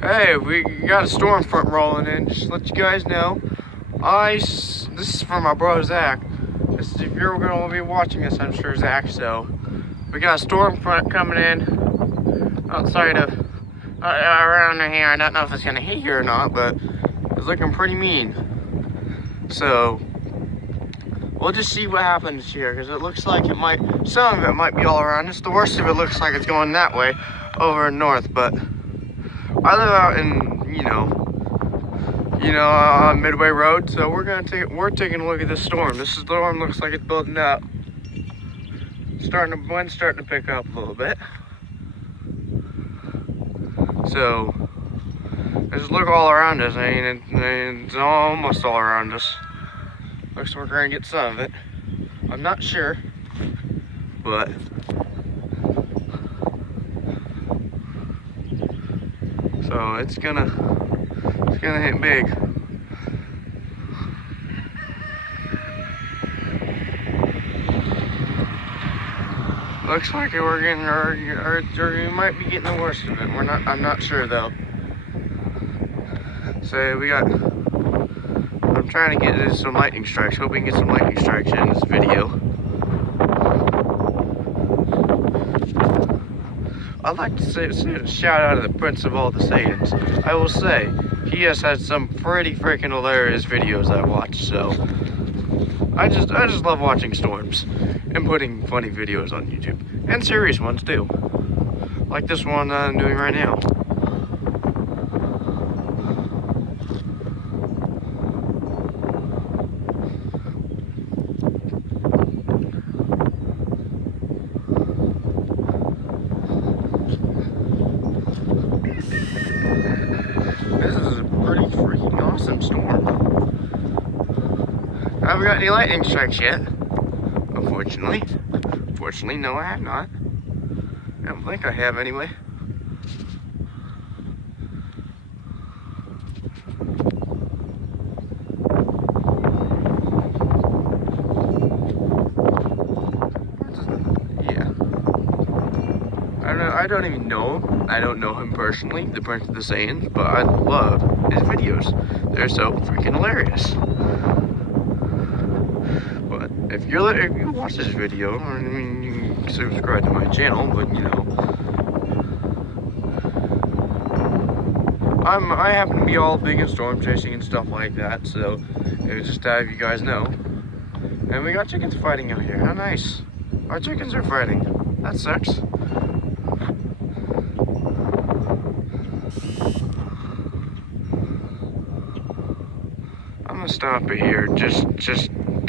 Hey, we got a storm front rolling in. Just to let you guys know. This is from my bro Zach. This is, if you're gonna be watching this, I'm sure Zach. So we got a storm front coming in outside of around here. I don't know if it's gonna hit here or not, but it's looking pretty mean. So we'll just see what happens here, because it looks like it might. Some of it might be all around us. The worst of it looks like it's going that way, over north, but. I live out in, on Midway Road, so we're taking a look at this storm. This storm looks like it's building up. Wind's starting to pick up a little bit. So, just look all around us. I mean, it's almost all around us. Looks like we're gonna get some of it. I'm not sure, but. So it's gonna hit big. Looks like we're getting, or we might be getting the worst of it. I'm not sure though. So I'm trying to get some lightning strikes. Hope we can get some lightning strikes in this video. I'd like to say a shout out to the Prince of all the Saiyans. I will say, he has had some pretty freaking hilarious videos I watch, so I just love watching storms and putting funny videos on YouTube. And serious ones too. Like this one I'm doing right now. This is a pretty freaking awesome storm. I haven't got any lightning strikes yet, unfortunately. Fortunately, no, I have not. I don't think I have anyway. Yeah. I don't even know him. I don't know him personally, the Prince of the Saiyans, but I love his videos. They're so freaking hilarious. But if you watch this video, I mean, you can subscribe to my channel, but I happen to be all big in storm chasing and stuff like that, so it was just to have you guys know. And we got chickens fighting out here. How nice. Our chickens are fighting. That sucks. I'm gonna stop it here. Just